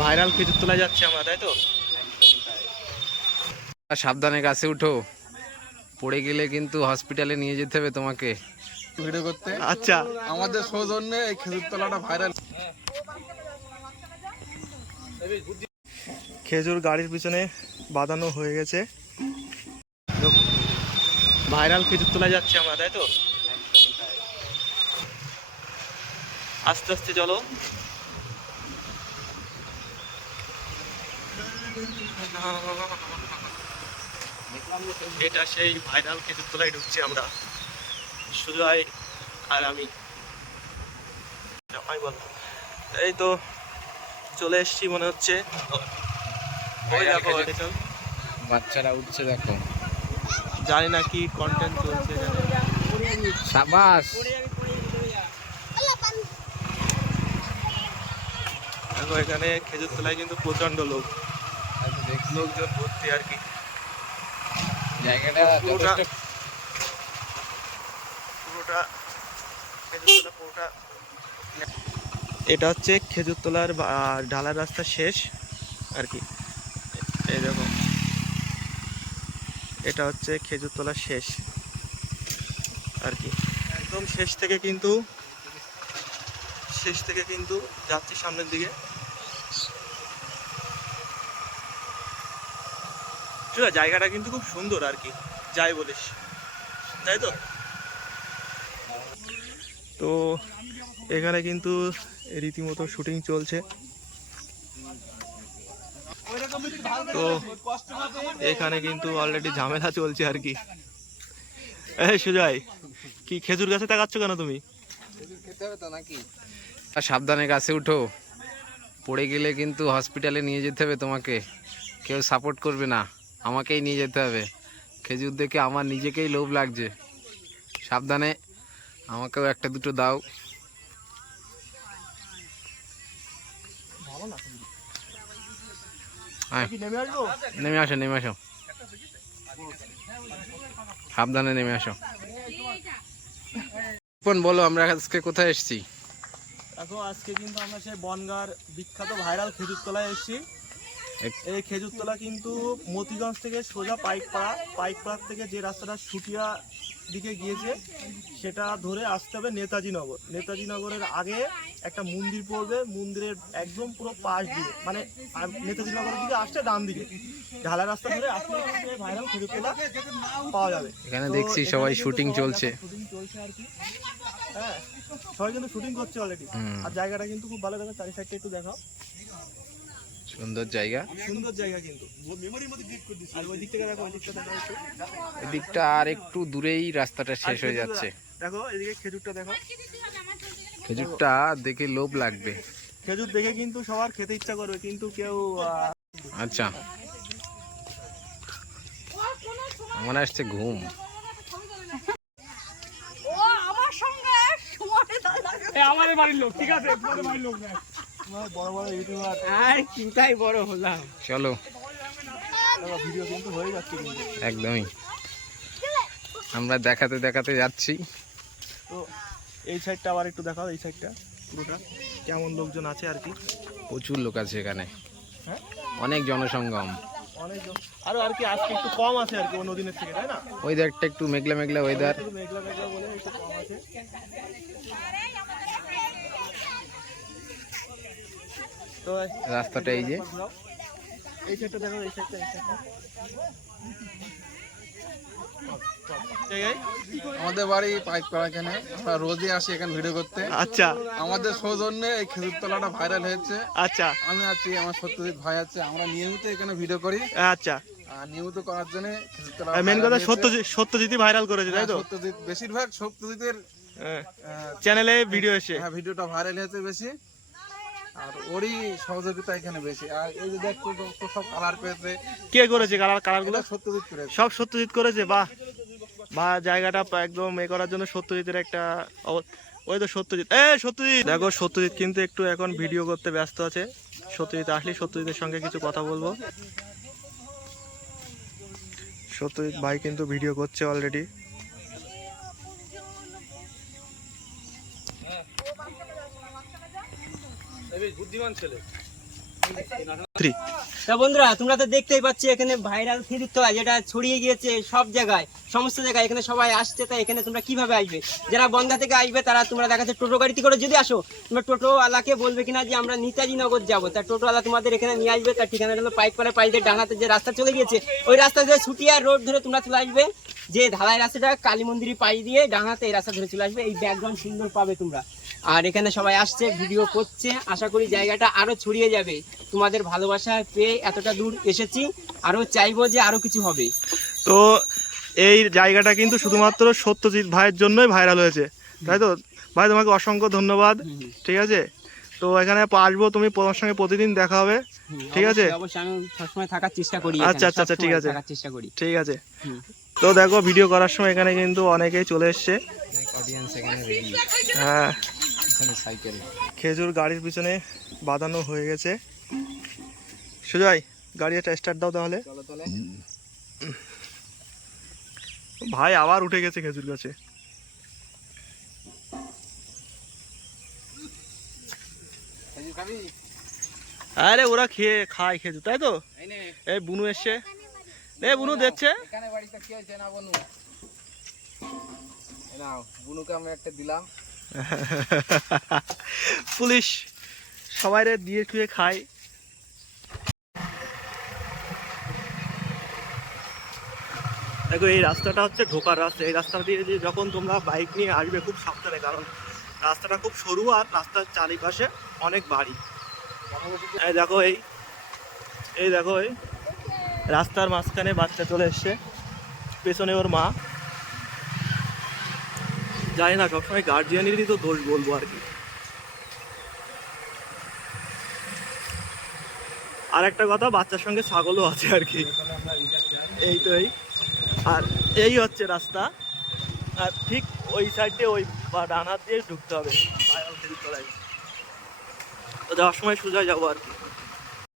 Viral খেজুর তোলা যাচ্ছে আমরা, তাই তো? সাবধানে গাছে উঠো, পড়ে গেলে কিন্তু হসপিটালে নিয়ে যেতে হবে তোমাকে। ভিডিও করতে আচ্ছা, আমাদের সৌজন্যে এই খেজুর তলাটা ভাইরাল। খেজুর গাড়ির পিছনে বাঁধানো হয়ে গেছে। ভাইরাল খেজুর তোলা যাচ্ছে আমরা, তাই তো? আস্তে আস্তে চলো। এটা সেই ভাইরাল খেজুর তোলায় ঢুকছি আমরা, সুজয় আর আমি। এই তো চলে এসছি মনে হচ্ছে। ওই দেখো, বাচ্চারা উঠছে দেখো। জানি না কি কন্টেন্ট চলছে। সাবাস। দেখো এখানে খেজুর তোলায় কিন্তু প্রচন্ড লোকজন ভর্তি আর কি। জায়গাটা পুরোটা এটা হচ্ছে খেজুর তোলার ঢালার রাস্তা শেষ আর কি। এই দেখো, এটা হচ্ছে খেজুর তোলা শেষ আর কি। একদম শেষ থেকে কিন্তু যাচ্ছি সামনের দিকে। জায়গাটা কিন্তু খুব সুন্দর আর কি, যাই বলিস, তাই তো? তো এখানে কিন্তু রীতিমতো শুটিং চলছে। তো এখানে কিন্তু অলরেডি ঝামেলা চলছে আর কি। এই সুজয়, কি খেজুর গাছে তাকাচ্ছ কেন তুমি? সাবধানে গাছে উঠো, পড়ে গেলে কিন্তু হসপিটালে নিয়ে যেতে হবে তোমাকে। কেউ সাপোর্ট করবে না, আমাকেই নিয়ে যেতে হবে। খেজুর দেখে আমার নিজেকেই লোভ লাগছে। সাবধানে, আমাকেও একটা দুটো দাও। নেমে আসো, নেমে আসো, সাবধানে নেমে আসো। বলো, আমরা আজকে কোথায় এসেছি? দেখো আজকে কিন্তু আমরা সেই বনগাঁর বিখ্যাত ভাইরাল খেজুর তলায় এসেছি। এই খেজুর তলা কিন্তু মতিগঞ্জ থেকে সোজা পাইকপাড়ার থেকে যে রাস্তাটা সুটিয়া দিকে গিয়েছে সেটা ধরে আসতে হবে নেতাজি নগর। নেতাজি নগরের আগে একটা মন্দির পড়বে, মন্দিরের একদম পুরো পাশ দিয়ে, মানে নেতাজি নগরের দিকে আসছে ডান দিকে ঢালা রাস্তা ধরে আসলে কিন্তু এই ভাইরাল খেজুর তলা পাওয়া যাবে। এখানে দেখছি সবাই শুটিং চলছে। আর কি, হ্যাঁ, সবাই কিন্তু শুটিং করছে অলরেডি। আর জায়গাটা কিন্তু খুব ভালো, দেখো চারি সাইডটা একটু দেখাও। সুন্দর জায়গা, সুন্দর জায়গা কিন্তু। আর ওই দিক থেকে দেখো, ওই দিকটা দেখো একটু। এই দিকটা আর একটু দূরেই রাস্তাটা শেষ হয়ে যাচ্ছে। দেখো এদিকে খেজুরটা দেখো। খেজুরটা দেখে লোভ লাগবে। খেজুর দেখে কিন্তু সবার খেতে ইচ্ছা করবে, কিন্তু কেউ আচ্ছা, আমার আসছে ঘুম। আমাদের বাড়ির লোক, ঠিক আছে, তোমাদের বাড়ির লোক না, বড় বড় ইউটিউবার। আর চিন্তাই বড় হলাম। চলো, ভিডিও কিন্তু হয়ে যাচ্ছে কিন্তু একদমই। আমরা দেখাতে দেখাতে যাচ্ছি। তো এই সাইডটা আবার একটু দেখাও, এই সাইডটা পুরোটা কেমন লোকজন আছে আর কি। প্রচুর লোক আছে এখানে, হ্যাঁ, অনেক জনসঙ্গম। অনেক আরো আর কি, আজকে একটু কম আছে আর কি অন্য দিনের থেকে, তাই না? ওয়েদারটা একটু মেঘলা মেঘলা ওয়েদার। মেঘলা মেঘলা বলে একটু কম আছে। তো রাস্তাটা এই যে, এই সাইডটা দেখো, এই সাইডটা, এই সাইডটা। আমাদের বাড়ি পাইকপাড়া, এখানে আমরা রোজই আসি এখানে ভিডিও করতে। আচ্ছা, আমাদের সৌজন্যে এই খেজুর তলাটা ভাইরাল হয়েছে। আচ্ছা, আমি আছি, আমার সত্যজিৎ ভাই আছে, আমরা নিয়মিত এখানে ভিডিও করি। আচ্ছা। আর নিয়মিত করার জন্য খেজুর তলা মেন কথা সত্যজিৎই ভাইরাল করেছে, তাই তো? সত্যজিৎ, বেশিরভাগ সত্যজিতের চ্যানেলে ভিডিও এসে, হ্যাঁ, ভিডিওটা ভাইরাল হয়েছে বেশি। আর ওরই সহযোগিতা এখানে বেশি। আর এই যে দেখছো সব কালার পেয়েছে, কে করেছে কালারগুলো? সত্যজিৎ করেছে, সব সত্যজিৎ করেছে। বাহ, বা জায়গাটা একদম এ করার জন্য সত্যজিতের একটা ওই তো সত্যজিৎ, সত্যজিৎ দেখো, সত্যজিৎ কিন্তু একটু এখন ভিডিও করতে ব্যস্ত আছে। সত্যজিৎ আসলে সত্যজিতের সঙ্গে কিছু কথা বলবো। সত্যজিৎ ভাই কিন্তু ভিডিও করছে অলরেডি। বুদ্ধিমান ছেলে। তা বন্ধুরা তোমরা তো দেখতেই পাচ্ছ এখানে ভাইরাল খেজুর তলা যেটা ছড়িয়ে গিয়েছে সব জায়গায়, সমস্ত জায়গায়। এখানে সবাই আসছে, তাই এখানে তোমরা কিভাবে আসবে? যারা বনগা থেকে আসবে তারা তোমরা দেখাচ্ছে টোটো গাড়িতে করে যদি আসো, তোমরা টোটোওয়ালাকে বলবে কিনা যে আমরা নেতাজি নগর যাবো, তা টোটোওয়ালা তোমাদের এখানে নিয়ে আসবে। তার ঠিকানা হলো পাইকপাড়া পাইদের ডানাতে যে রাস্তা চলে গিয়েছে, ওই রাস্তা ধরে ছুটিয়া রোড ধরে তোমরা চলে আসবে। যে ঢালাই রাস্তাটা কালী মন্দিরের পাই দিয়ে ডানাতে এই রাস্তা ধরে চলে আসবে। এই ব্যাকগ্রাউন্ড সুন্দর পাবে তোমরা। আর এখানে সবাই আসছে, ভিডিও করছে, আশা করি জায়গাটা আরো ছড়িয়ে যাবে। তোমাদের ভালোবাসা পেয়ে এতটা দূর এসেছি, আরো চাইবো যে আরো কিছু হবে। তো এই জায়গাটা কিন্তু শুধুমাত্র সত্যজিৎ ভাইয়ের জন্যই ভাইরাল হয়েছে, তাই তো ভাই? তোমাকে অসংখ্য ধন্যবাদ। ঠিক আছে, তো এখানে আসবো, তুমি তোমার সঙ্গে প্রতিদিন দেখা হবে, ঠিক আছে? অবশ্যই আমি সবসময় থাকার চেষ্টা করি। আচ্ছা আচ্ছা আচ্ছা, ঠিক আছে, থাকার চেষ্টা করি। ঠিক আছে। তো দেখো ভিডিও করার সময় এখানে কিন্তু অনেকেই চলে এসছে। হ্যাঁ, খেজুর গাড়ির পিছনে বাঁধানো হয়ে গেছে। সুজয়, গাড়ি একটা স্টার্ট দাও তাহলে। ভাই আবার উঠে গেছে খেজুর গাছে। আরে ওরা খায় খেজুর, তাই তো? এই বুনু এসছে, বুনু দেখছে। বুনুকে আমরা একটা দিলাম। পুলিশ সবাই দিয়ে টুয়ে খায়। দেখো এই রাস্তাটা হচ্ছে ঢোকার রাস্তা। এই রাস্তা দিয়ে যখন তোমরা বাইক নিয়ে আসবে খুব সাবধানে, কারণ রাস্তাটা খুব সরু আর রাস্তার চারিপাশে অনেক বাড়ি। এই দেখো এই দেখো এই রাস্তার মাঝখানে বাচ্চা চলে এসছে, পেছনে ওর মা। জানি না, সবসময় গার্জিয়ানেরই তো দোষ বলবো আর কি। আর একটা কথা, বাচ্চার সঙ্গে ছাগলও আছে আর কি। এই তো আর এই হচ্ছে রাস্তা, আর ঠিক ওই সাইডে ওই ডান হাত দিয়ে ঢুকতে হবে। তো যাওয়ার সময় সোজা যাবো আর কি।